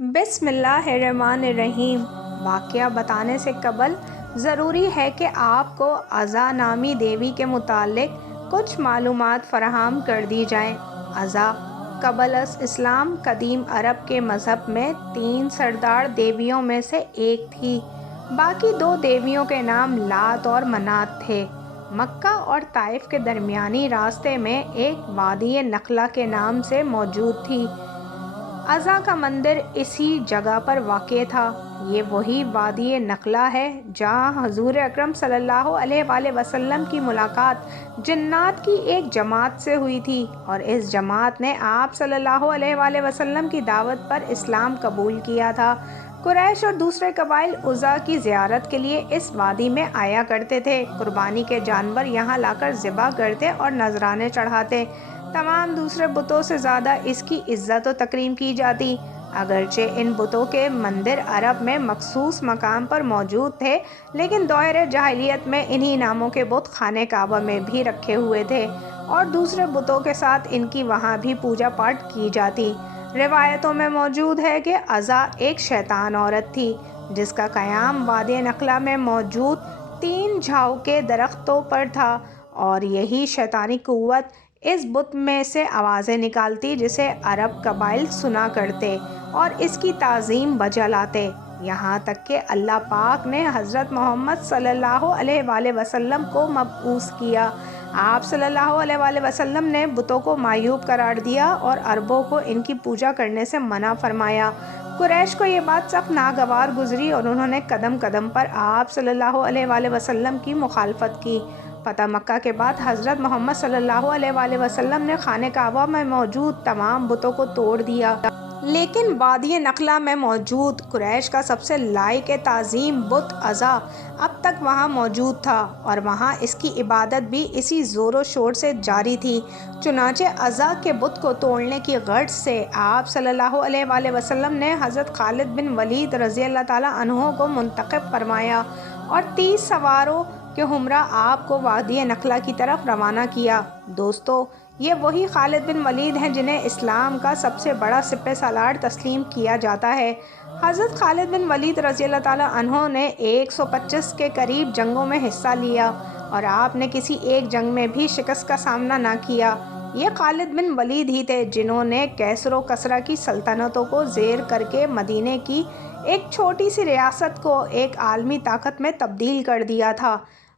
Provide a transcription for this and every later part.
بسم اللہ الرحمن الرحیم۔ واقعہ بتانے سے قبل ضروری ہے کہ آپ کو عزا نامی دیوی کے متعلق کچھ معلومات فراہم کر دی جائیں۔ عزا قبل از اسلام قدیم عرب کے مذہب میں 3 سردار دیویوں میں سے ایک تھی۔ باقی 2 دیویوں کے نام لات اور منات تھے۔ مکہ اور طائف کے درمیانی راستے میں ایک وادی نخلا کے نام سے موجود تھی۔ عزا کا مندر اسی جگہ پر واقع تھا۔ یہ وہی وادی نخلا ہے جہاں حضور اکرم صلی اللہ علیہ وآلہ وسلم کی ملاقات جنات کی ایک جماعت سے ہوئی تھی، اور اس جماعت نے آپ صلی اللہ علیہ وآلہ وسلم کی دعوت پر اسلام قبول کیا تھا۔ قریش اور دوسرے قبائل عزا کی زیارت کے لیے اس وادی میں آیا کرتے تھے، قربانی کے جانور یہاں لا کر ذبح کرتے اور نذرانے چڑھاتے۔ تمام دوسرے بتوں سے زیادہ اس کی عزت و تکریم کی جاتی۔ اگرچہ ان بتوں کے مندر عرب میں مخصوص مقام پر موجود تھے، لیکن دور جاہلیت میں انہی ناموں کے بت خانہ کعبہ میں بھی رکھے ہوئے تھے، اور دوسرے بتوں کے ساتھ ان کی وہاں بھی پوجا پاٹ کی جاتی۔ روایتوں میں موجود ہے کہ عزا ایک شیطان عورت تھی، جس کا قیام وادی نخلا میں موجود 3 جھاؤ کے درختوں پر تھا، اور یہی شیطانی قوت اس بت میں سے آوازیں نکالتی جسے عرب قبائل سنا کرتے اور اس کی تعظیم بجا لاتے۔ یہاں تک کہ اللہ پاک نے حضرت محمد صلی اللہ علیہ وآلہ وسلم کو مبعوث کیا۔ آپ صلی اللہ علیہ وآلہ وسلم نے بتوں کو معیوب قرار دیا اور عربوں کو ان کی پوجا کرنے سے منع فرمایا۔ قریش کو یہ بات سخت ناگوار گزری اور انہوں نے قدم قدم پر آپ صلی اللہ علیہ وآلہ وسلم کی مخالفت کی۔ فتح مکہ کے بعد حضرت محمد صلی اللہ علیہ وآلہ وسلم نے خانہ کعبہ میں موجود تمام بتوں کو توڑ دیا، لیکن وادی نخلا میں موجود قریش کا سب سے لائق تعظیم بت عزا اب تک وہاں موجود تھا، اور وہاں اس کی عبادت بھی اسی زور و شور سے جاری تھی۔ چنانچہ عزا کے بت کو توڑنے کی غرض سے آپ صلی اللہ علیہ وآلہ وسلم نے حضرت خالد بن ولید رضی اللہ تعالیٰ عنہ کو منتخب فرمایا اور 30 سواروں کے ہمراہ آپ کو وادی نخلا کی طرف روانہ کیا۔ دوستو، یہ وہی خالد بن ولید ہیں جنہیں اسلام کا سب سے بڑا سپہ سالار تسلیم کیا جاتا ہے۔ حضرت خالد بن ولید رضی اللہ تعالیٰ عنہ نے 125 کے قریب جنگوں میں حصہ لیا، اور آپ نے کسی ایک جنگ میں بھی شکست کا سامنا نہ کیا۔ یہ خالد بن ولید ہی تھے جنہوں نے کیسر و کسرا کی سلطنتوں کو زیر کر کے مدینے کی ایک چھوٹی سی ریاست کو ایک عالمی طاقت میں تبدیل کر دیا تھا۔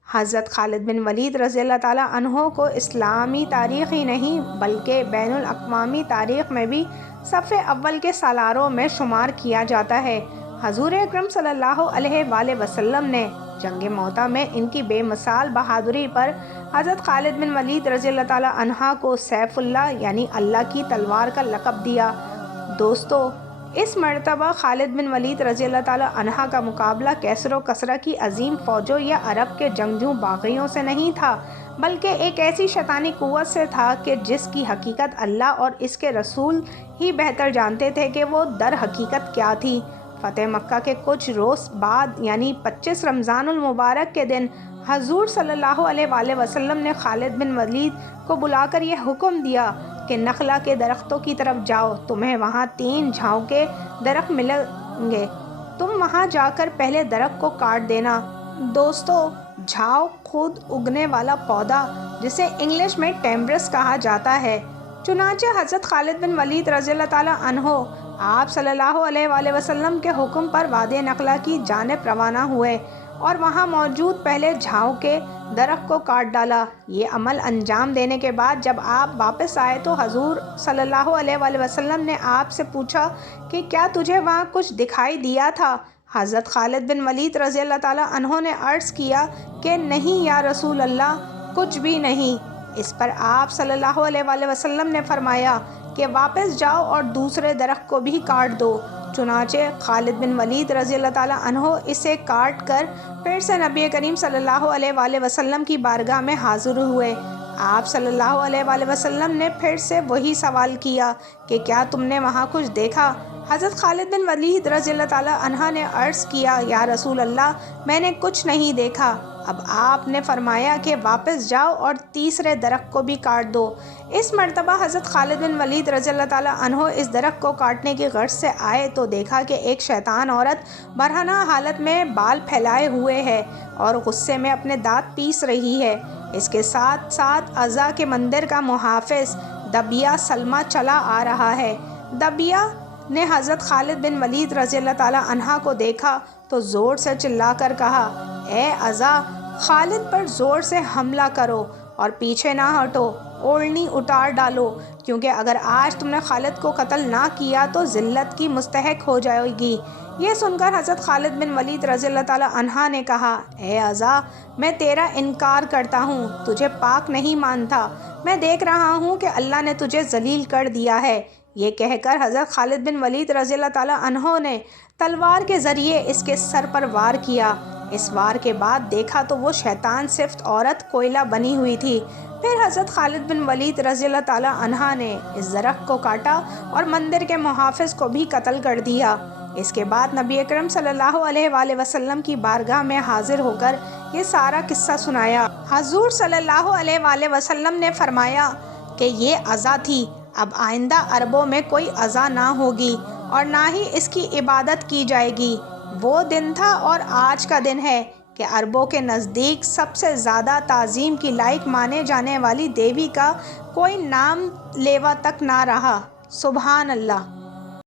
حضرت خالد بن ولید رضی اللہ تعالیٰ عنہ کو اسلامی تاریخ ہی نہیں بلکہ بین الاقوامی تاریخ میں بھی صف اول کے سالاروں میں شمار کیا جاتا ہے۔ حضور اکرم صلی اللہ علیہ وآلہ وسلم نے جنگ موطا میں ان کی بے مثال بہادری پر حضرت خالد بن ولید رضی اللہ تعالیٰ عنہ کو سیف اللہ یعنی اللہ کی تلوار کا لقب دیا۔ دوستو، اس مرتبہ خالد بن ولید رضی اللہ تعالیٰ عنہ کا مقابلہ کیسر و کسرا کی عظیم فوجوں یا عرب کے جنگجو باغیوں سے نہیں تھا، بلکہ ایک ایسی شیطانی قوت سے تھا کہ جس کی حقیقت اللہ اور اس کے رسول ہی بہتر جانتے تھے کہ وہ در حقیقت کیا تھی۔ فتح مکہ کے کچھ روز بعد یعنی 25 رمضان المبارک کے دن حضور صلی اللہ علیہ وآلہ وسلم نے خالد بن ولید کو بلا کر یہ حکم دیا کہ نخلا کے درختوں کی طرف جاؤ، تمہیں وہاں 3 جھاؤ کے درخت ملیں گے، تم وہاں جا کر پہلے درخت کو کاٹ دینا۔ دوستو، جھاؤ خود اگنے والا پودا جسے انگلش میں ٹیمبرس کہا جاتا ہے۔ چنانچہ حضرت خالد بن ولید رضی اللہ تعالیٰ عنہ آپ صلی اللہ علیہ وآلہ وسلم کے حکم پر وادی نخلا کی جانب روانہ ہوئے اور وہاں موجود پہلے جھاؤ کے درخت کو کاٹ ڈالا۔ یہ عمل انجام دینے کے بعد جب آپ واپس آئے تو حضور صلی اللہ علیہ وآلہ وسلم نے آپ سے پوچھا کہ کیا تجھے وہاں کچھ دکھائی دیا تھا؟ حضرت خالد بن ولید رضی اللہ تعالیٰ عنہ نے عرض کیا کہ نہیں یا رسول اللہ، کچھ بھی نہیں۔ اس پر آپ صلی اللہ علیہ وآلہ وسلم نے فرمایا کہ واپس جاؤ اور دوسرے درخت کو بھی کاٹ دو۔ چنانچہ خالد بن ولید رضی اللہ تعالیٰ عنہ اسے کاٹ کر پھر سے نبی کریم صلی اللہ علیہ وآلہ وسلم کی بارگاہ میں حاضر ہوئے۔ آپ صلی اللہ علیہ وآلہ وسلم نے پھر سے وہی سوال کیا کہ کیا تم نے وہاں کچھ دیکھا؟ حضرت خالد بن ولید رضی اللہ تعالیٰ عنہ نے عرض کیا، یا رسول اللہ، میں نے کچھ نہیں دیکھا۔ اب آپ نے فرمایا کہ واپس جاؤ اور تیسرے درخت کو بھی کاٹ دو۔ اس مرتبہ حضرت خالد بن ولید رضی اللہ تعالیٰ عنہ اس درخت کو کاٹنے کی غرض سے آئے تو دیکھا کہ ایک شیطان عورت برہنہ حالت میں بال پھیلائے ہوئے ہے اور غصے میں اپنے دانت پیس رہی ہے۔ اس کے ساتھ ساتھ عزا کے مندر کا محافظ دبیہ سلمہ چلا آ رہا ہے۔ دبیہ نے حضرت خالد بن ولید رضی اللہ تعالیٰ عنہ کو دیکھا تو زور سے چلا کر کہا، اے عزا، خالد پر زور سے حملہ کرو اور پیچھے نہ ہٹو، اوڑھنی اتار ڈالو، کیونکہ اگر آج تم نے خالد کو قتل نہ کیا تو ذلت کی مستحق ہو جائے گی۔ یہ سن کر حضرت خالد بن ولید رضی اللہ تعالیٰ عنہ نے کہا، اے عزا، میں تیرا انکار کرتا ہوں، تجھے پاک نہیں مانتا، میں دیکھ رہا ہوں کہ اللہ نے تجھے ذلیل کر دیا ہے۔ یہ کہہ کر حضرت خالد بن ولید رضی اللہ تعالیٰ عنہ نے تلوار کے ذریعے اس کے سر پر وار کیا۔ اس وار کے بعد دیکھا تو وہ شیطان صفت عورت کوئلہ بنی ہوئی تھی۔ پھر حضرت خالد بن ولید رضی اللہ تعالیٰ عنہ نے اس درخت کو کاٹا اور مندر کے محافظ کو بھی قتل کر دیا۔ اس کے بعد نبی اکرم صلی اللہ علیہ وآلہ وسلم کی بارگاہ میں حاضر ہو کر یہ سارا قصہ سنایا۔ حضور صلی اللہ علیہ وآلہ وسلم نے فرمایا کہ یہ عزا تھی، اب آئندہ عربوں میں کوئی عزا نہ ہوگی اور نہ ہی اس کی عبادت کی جائے گی۔ وہ دن تھا اور آج کا دن ہے کہ عربوں کے نزدیک سب سے زیادہ تعظیم کی لائق مانے جانے والی دیوی کا کوئی نام لیوا تک نہ رہا۔ سبحان اللہ۔